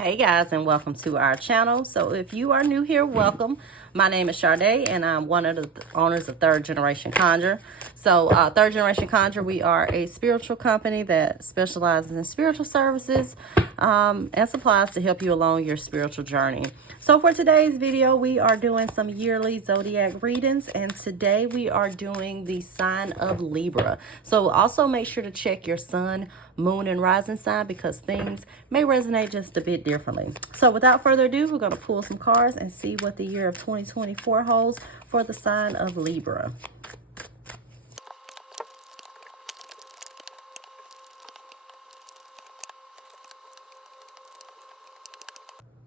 Hey guys, and welcome to our channel. So if you are new here, welcome. My name is Sade, and I'm one of the owners of Third Generation Conjure. So Third Generation Conjure, we are a spiritual company that specializes in spiritual services and supplies to help you along your spiritual journey. So for today's video, we are doing some yearly zodiac readings, and today we are doing the sign of Libra. So also make sure to check your sun, moon, and rising sign because things may resonate just a bit differently. So without further ado, we're going to pull some cards and see what the year of 2024 holds for the sign of Libra.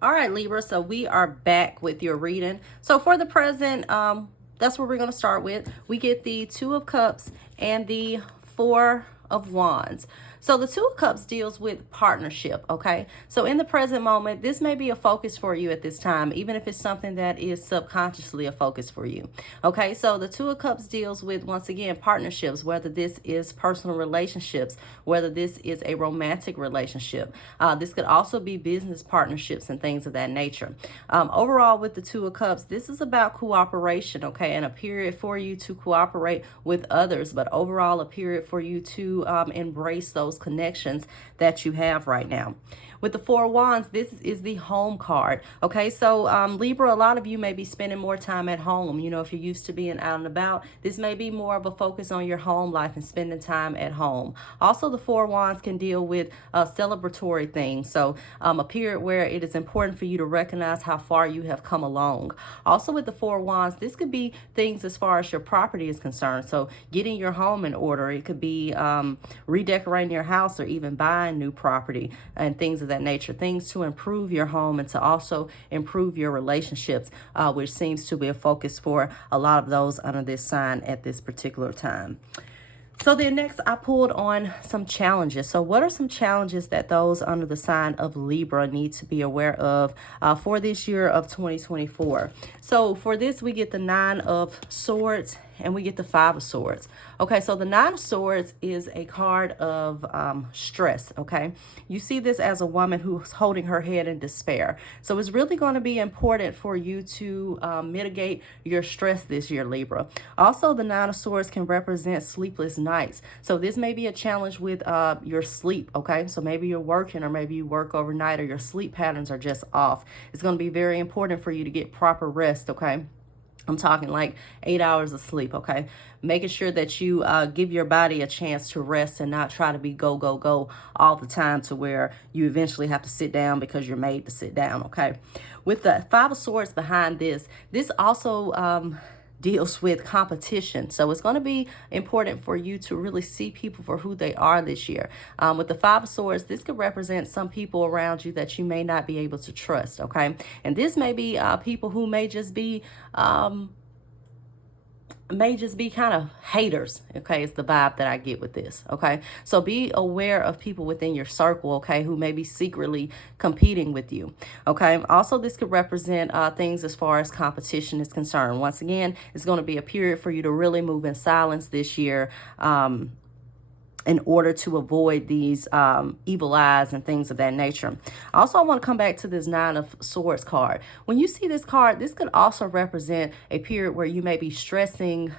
All right, Libra, so we are back with your reading. So for the present, that's where we're going to start with. We get the Two of Cups and the Four of Wands. So the Two of Cups deals with partnership, okay? So in the present moment, this may be a focus for you at this time, even if it's something that is subconsciously a focus for you, okay? So the Two of Cups deals with, once again, partnerships, whether this is personal relationships, whether this is a romantic relationship. This could also be business partnerships and things of that nature. Overall, with the Two of Cups, this is about cooperation, okay? And a period for you to cooperate with others, but overall, a period for you to embrace those connections that you have right now. With the Four of Wands, this is the home card. Okay, so Libra, a lot of you may be spending more time at home. You know, if you're used to being out and about, this may be more of a focus on your home life and spending time at home. Also, the Four of Wands can deal with celebratory things. So a period where it is important for you to recognize how far you have come along. Also, with the Four of Wands, this could be things as far as your property is concerned. So getting your home in order. It could be redecorating your house or even buying new property and things of that nature, things to improve your home and to also improve your relationships, which seems to be a focus for a lot of those under this sign at this particular time. So then next, I pulled on some challenges. So what are some challenges that those under the sign of Libra need to be aware of for this year of 2024? So for this, we get the Nine of Swords and we get the Five of Swords. Okay, so the Nine of Swords is a card of stress, okay? You see this as a woman who's holding her head in despair. So it's really going to be important for you to mitigate your stress this year, Libra. Also, the Nine of Swords can represent sleepless nights. So this may be a challenge with your sleep, okay? So maybe you're working or maybe you work overnight or your sleep patterns are just off. It's going to be very important for you to get proper rest, okay? I'm talking like 8 hours of sleep, okay? Making sure that you give your body a chance to rest and not try to be go, go, go all the time to where you eventually have to sit down because you're made to sit down, okay? With the Five of Swords behind this also deals with competition. So it's going to be important for you to really see people for who they are this year. With the Five of Swords, this could represent some people around you that you may not be able to trust, okay? And this may be people who may just be kind of haters, okay? It's the vibe that I get with this, okay? So be aware of people within your circle, okay, who may be secretly competing with you, okay? Also, this could represent things as far as competition is concerned. Once again, it's going to be a period for you to really move in silence this year, in order to avoid these evil eyes and things of that nature. Also, I want to come back to this Nine of Swords card. When you see this card, this could also represent a period where you may be stressing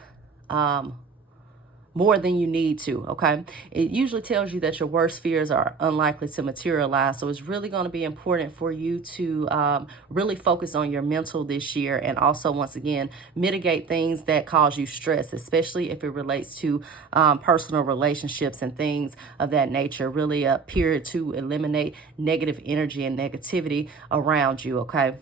more than you need to, okay? It usually tells you that your worst fears are unlikely to materialize. So it's really going to be important for you to really focus on your mental this year and also, once again, mitigate things that cause you stress, especially if it relates to personal relationships and things of that nature. Really a period to eliminate negative energy and negativity around you, okay?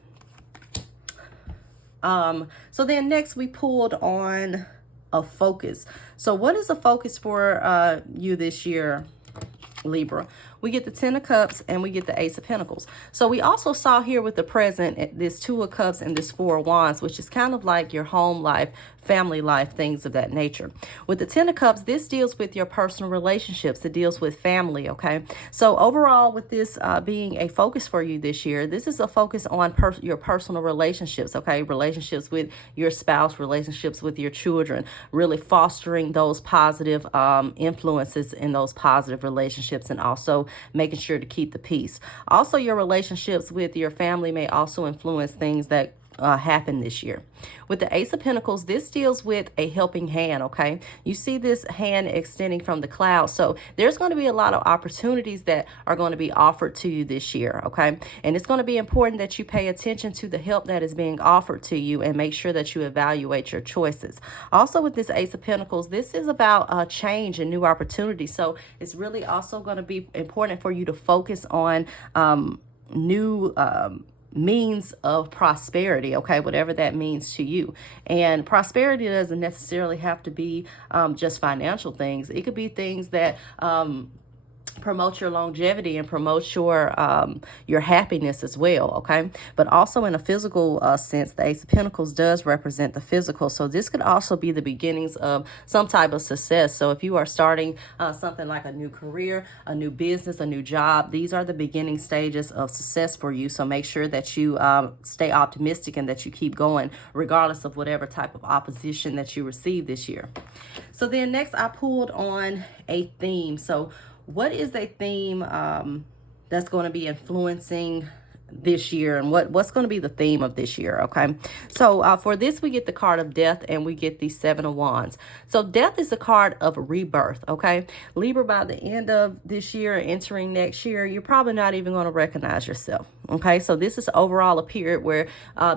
So then next we pulled on a focus. So what is a focus for you this year, Libra? We get the Ten of Cups and we get the Ace of Pentacles. So we also saw here with the present, this Two of Cups and this Four of Wands, which is kind of like your home life, family life, things of that nature. With the Ten of Cups, this deals with your personal relationships. It deals with family, okay? So overall, with this being a focus for you this year, this is a focus on your personal relationships, okay? Relationships with your spouse, relationships with your children, really fostering those positive influences in those positive relationships, and also making sure to keep the peace. Also, your relationships with your family may also influence things that happen this year. With the Ace of Pentacles, this deals with a helping hand, okay? You see this hand extending from the clouds. So there's going to be a lot of opportunities that are going to be offered to you this year, okay? And it's going to be important that you pay attention to the help that is being offered to you and make sure that you evaluate your choices. Also, with this Ace of Pentacles, this is about change and new opportunities. So it's really also going to be important for you to focus on new means of prosperity, okay, whatever that means to you. And prosperity doesn't necessarily have to be just financial things. It could be things that promote your longevity and promote your happiness as well, okay? But also in a physical sense, the Ace of Pentacles does represent the physical. So this could also be the beginnings of some type of success. So if you are starting something like a new career, a new business, a new job, these are the beginning stages of success for you. So make sure that you stay optimistic and that you keep going regardless of whatever type of opposition that you receive this year. So then next I pulled on a theme. So what is a theme that's going to be influencing this year, and what's going to be the theme of this year, okay? So for this, we get the card of death and we get the Seven of Wands. So death is a card of rebirth, okay? Libra, by the end of this year, entering next year, you're probably not even going to recognize yourself, okay? So this is overall a period where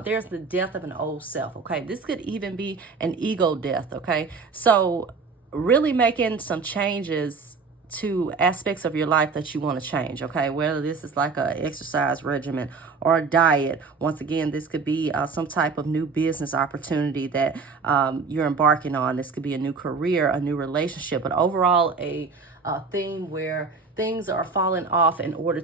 there's the death of an old self, okay? This could even be an ego death, okay? So really making some changes to aspects of your life that you want to change, okay? Whether this is like a exercise regimen or a diet. Once again, this could be some type of new business opportunity that you're embarking on. This could be a new career, a new relationship, but overall a thing where things are falling off in order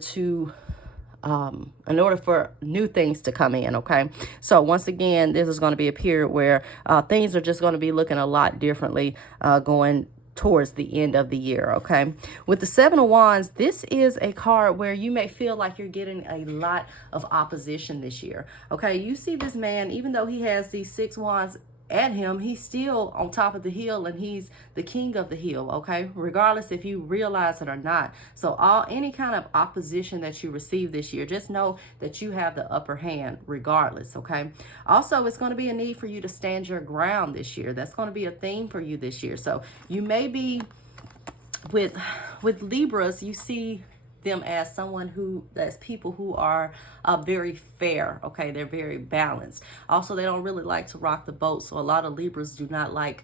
for new things to come in, okay? So once again, this is going to be a period where things are just going to be looking a lot differently going towards the end of the year, okay? With the Seven of Wands, this is a card where you may feel like you're getting a lot of opposition this year, okay? You see this man, even though he has these 6 wands at him, he's still on top of the hill and he's the king of the hill, okay? Regardless if you realize it or not. So any kind of opposition that you receive this year, just know that you have the upper hand regardless, okay? Also, it's going to be a need for you to stand your ground this year. That's going to be a theme for you this year. So you may be with Libras, you see them as people who are very fair, okay? They're very balanced. Also, they don't really like to rock the boat, so a lot of Libras do not like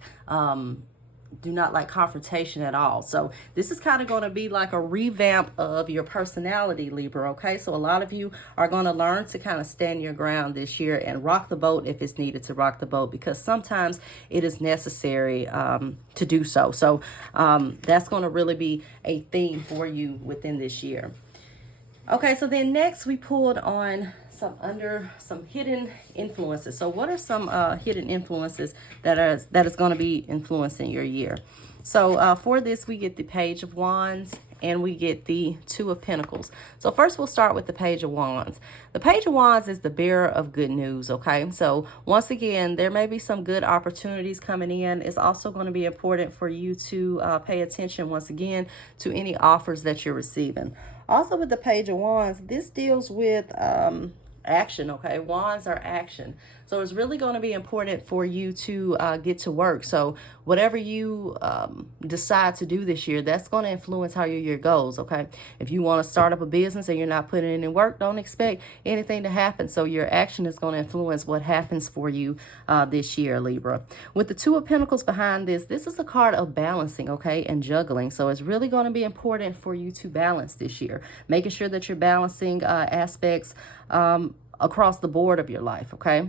confrontation at all. So this is kind of going to be like a revamp of your personality, Libra, okay? So a lot of you are going to learn to kind of stand your ground this year and rock the boat if it's needed to rock the boat, because sometimes it is necessary to do so. So that's going to really be a theme for you within this year. Okay, so then next we pulled on some hidden influences. So what are some hidden influences that is going to be influencing your year? So for this, we get the Page of Wands and we get the Two of Pentacles. So first we'll start with the Page of Wands. The Page of Wands is the bearer of good news, okay? So once again, there may be some good opportunities coming in. It's also going to be important for you to pay attention once again to any offers that you're receiving. Also with the Page of Wands, this deals with action, okay? Wands are action. So it's really going to be important for you to get to work. So whatever you decide to do this year, that's going to influence how your year goes, okay? If you want to start up a business and you're not putting it in work, don't expect anything to happen. So your action is going to influence what happens for you this year, Libra. With the Two of Pentacles behind this is a card of balancing, okay, and juggling. So it's really going to be important for you to balance this year, making sure that you're balancing aspects across the board of your life, okay?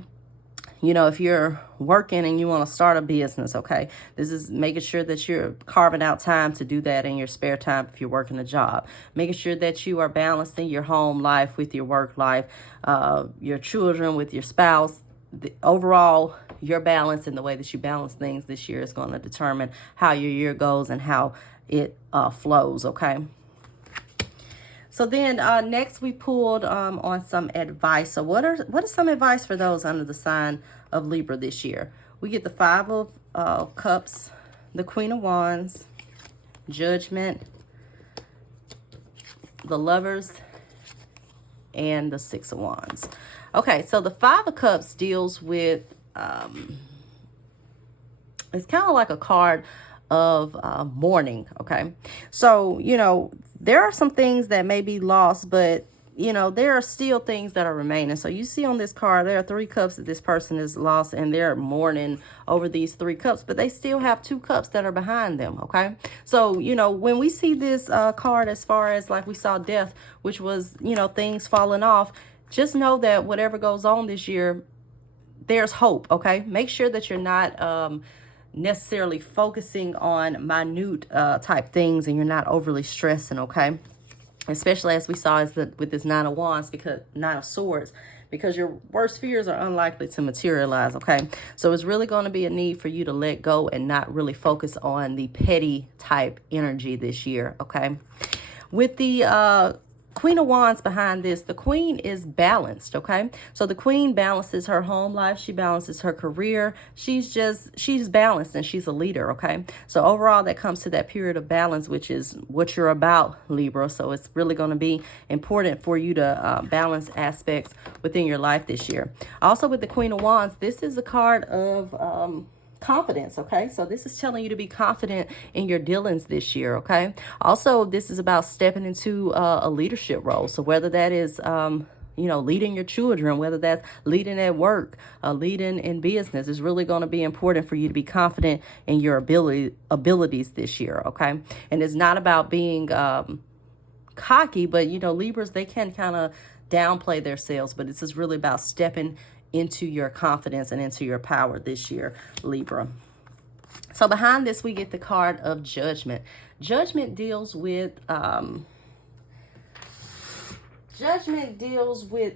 You know, if you're working and you want to start a business, okay, this is making sure that you're carving out time to do that in your spare time if you're working a job. Making sure that you are balancing your home life with your work life, your children with your spouse. Overall, your balance and the way that you balance things this year is going to determine how your year goes and how it flows, okay? So then next we pulled on some advice. So what is some advice for those under the sign of Libra this year? We get the Five of Cups, the Queen of Wands, Judgment, the Lovers, and the Six of Wands. Okay, so the Five of Cups deals with, it's kind of like a card of mourning, okay? So, you know, there are some things that may be lost, but, you know, there are still things that are remaining. So you see on this card, there are 3 cups that this person is lost, and they're mourning over these 3 cups, but they still have 2 cups that are behind them, okay? So, you know, when we see this card, as far as like we saw death, which was, you know, things falling off, just know that whatever goes on this year, there's hope, okay? Make sure that you're not necessarily focusing on minute type things, and you're not overly stressing, okay? Especially as we saw with this Nine of Wands, because Nine of Swords, because your worst fears are unlikely to materialize, okay? So it's really going to be a need for you to let go and not really focus on the petty type energy this year, okay? With the Queen of Wands behind this, the Queen is balanced, okay? So the Queen balances her home life. She balances her career. She's balanced, and she's a leader, okay? So overall, that comes to that period of balance, which is what you're about, Libra. So it's really going to be important for you to balance aspects within your life this year. Also, with the Queen of Wands, this is a card of confidence, okay? So this is telling you to be confident in your dealings this year, okay? Also, this is about stepping into a leadership role. So whether that is you know, leading your children, whether that's leading at work, leading in business, is really going to be important for you to be confident in your abilities this year, okay? And it's not about being cocky, but, you know, Libras, they can kind of downplay themselves, but this is really about stepping into your confidence and into your power this year, Libra. So behind this, we get the card of Judgment. Judgment deals with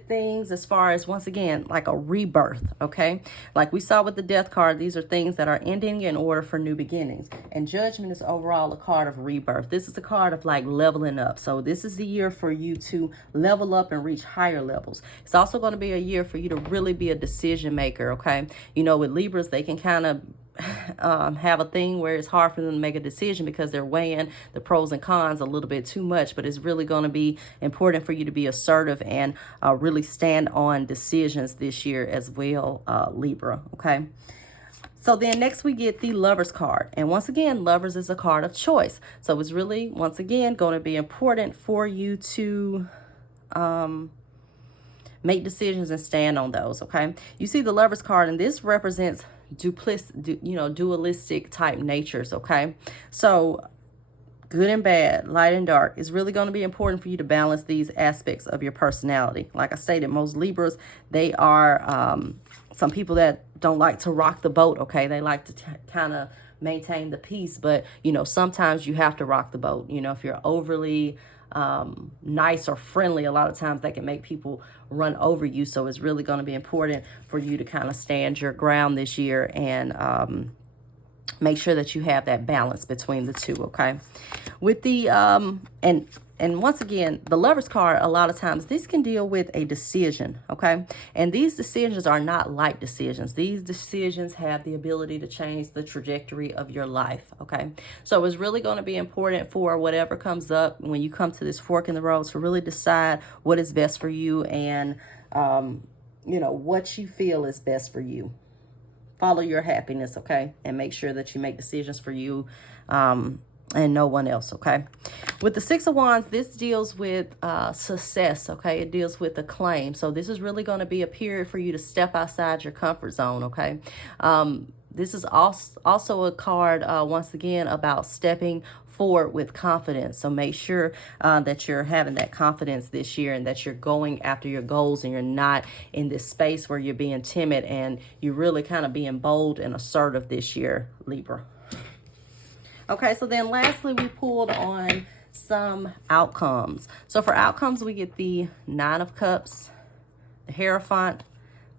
things as far as, once again, like a rebirth, okay? Like we saw with the Death card, these are things that are ending in order for new beginnings. And Judgment is overall a card of rebirth. This is a card of like leveling up. So this is the year for you to level up and reach higher levels. It's also going to be a year for you to really be a decision maker, okay? You know, with Libras, they can kind of have a thing where it's hard for them to make a decision because they're weighing the pros and cons a little bit too much. But it's really going to be important for you to be assertive and really stand on decisions this year as well, Libra, okay? So then next we get the Lovers card. And once again, Lovers is a card of choice. So it's really, once again, going to be important for you to make decisions and stand on those, okay? You see the Lovers card, and this represents dualistic type natures, okay? So good and bad, light and dark, is really going to be important for you to balance these aspects of your personality. Like I stated, most Libras, they are some people that don't like to rock the boat, okay? They like to kind of maintain the peace, but, you know, sometimes you have to rock the boat. You know, if you're overly nice or friendly, a lot of times that can make people run over you. So it's really going to be important for you to kind of stand your ground this year and make sure that you have that balance between the two, okay? With the and once again, the Lovers card, a lot of times this can deal with a decision, okay? And these decisions are not light decisions. These decisions have the ability to change the trajectory of your life, okay? So it's really going to be important for whatever comes up when you come to this fork in the road to really decide what is best for you and, you know, what you feel is best for you. Follow your happiness, okay? And make sure that you make decisions for you and no one else, okay? With the Six of Wands, this deals with success, okay? It deals with acclaim. So this is really going to be a period for you to step outside your comfort zone, okay? This is also a card, once again, about stepping forward with confidence. So make sure that you're having that confidence this year and that you're going after your goals and you're not in this space where you're being timid, and you're really kind of being bold and assertive this year, Libra. Okay, so then lastly, we pulled on some outcomes. So for outcomes, we get the Nine of Cups, the Hierophant,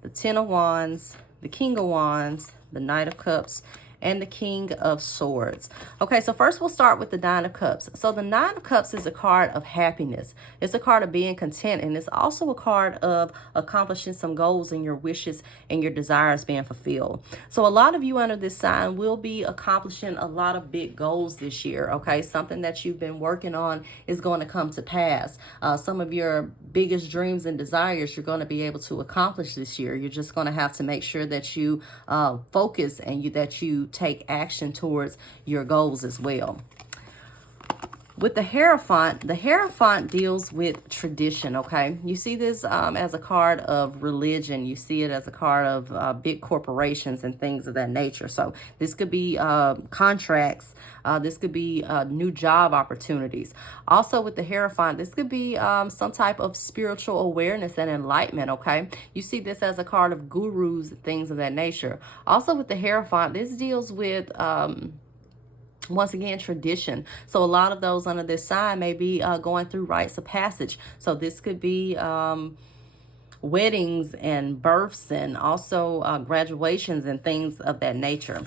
the Ten of Wands, the King of Wands, the Knight of Cups, and the King of Swords. Okay, so first we'll start with the Nine of Cups. So the Nine of Cups is a card of happiness. It's a card of being content, and it's also a card of accomplishing some goals and your wishes and your desires being fulfilled. So a lot of you under this sign will be accomplishing a lot of big goals this year, okay? Something that you've been working on is going to come to pass. Some of your biggest dreams and desires you're going to be able to accomplish this year. You're just going to have to make sure that you focus and that you take action towards your goals as well. With the Hierophant deals with tradition, okay? You see this as a card of religion. You see it as a card of big corporations and things of that nature. So this could be contracts. This could be new job opportunities. Also with the Hierophant, this could be some type of spiritual awareness and enlightenment, okay? You see this as a card of gurus, things of that nature. Also with the Hierophant, this deals with once again, tradition. So a lot of those under this sign may be going through rites of passage. So this could be weddings and births and also graduations and things of that nature.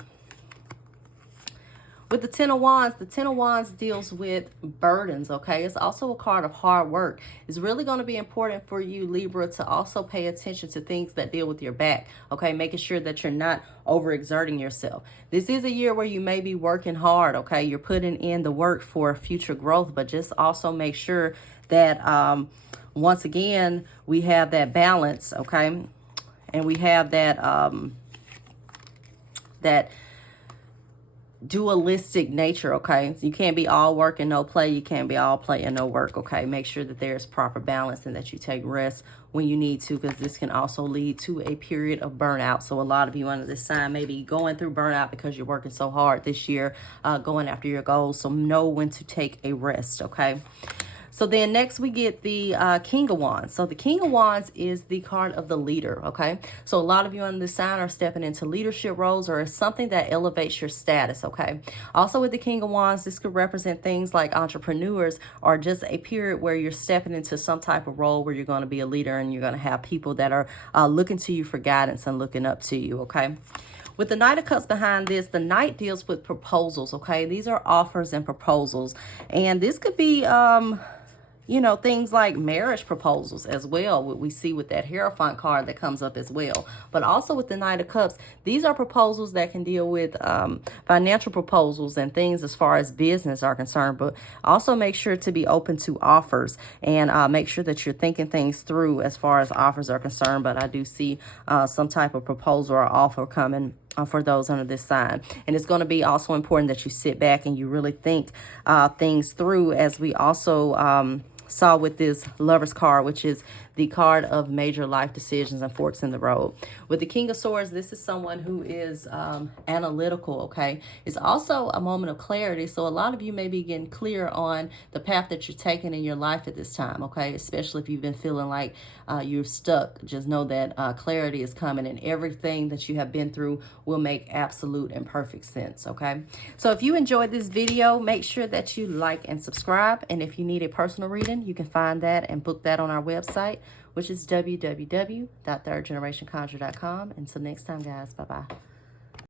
With the Ten of Wands deals with burdens, okay? It's also a card of hard work. It's really going to be important for you, Libra, to also pay attention to things that deal with your back, okay? Making sure that you're not overexerting yourself. This is a year where you may be working hard, okay? You're putting in the work for future growth, but just also make sure that, once again, we have that balance, okay? And we have that, that dualistic nature, okay? So you can't be all work and no play. You can't be all play and no work, okay? Make sure that there's proper balance and that you take rest when you need to, because this can also lead to a period of burnout. So a lot of you under this sign may be going through burnout because you're working so hard this year, going after your goals. So know when to take a rest, okay? So then next we get the King of Wands. So the King of Wands is the card of the leader, okay? So a lot of you on this sign are stepping into leadership roles or something that elevates your status, okay? Also with the King of Wands, this could represent things like entrepreneurs or just a period where you're stepping into some type of role where you're going to be a leader and you're going to have people that are looking to you for guidance and looking up to you, okay? With the Knight of Cups behind this, the Knight deals with proposals, okay? These are offers and proposals. And this could be you know, things like marriage proposals as well, what we see with that Hierophant card that comes up as well. But also with the Knight of Cups, these are proposals that can deal with financial proposals and things as far as business are concerned. But also make sure to be open to offers and make sure that you're thinking things through as far as offers are concerned. But I do see some type of proposal or offer coming for those under this sign. And it's going to be also important that you sit back and you really think things through, as we also saw with this Lover's card, which is the card of major life decisions and forks in the road. With the King of Swords, this is someone who is analytical, okay? It's also a moment of clarity. So a lot of you may be getting clear on the path that you're taking in your life at this time, okay? Especially if you've been feeling like you're stuck. Just know that clarity is coming, and everything that you have been through will make absolute and perfect sense, okay? So if you enjoyed this video, make sure that you like and subscribe. And if you need a personal reading, you can find that and book that on our website, which is www.thirdgenerationconjure.com. Until next time, guys, bye-bye.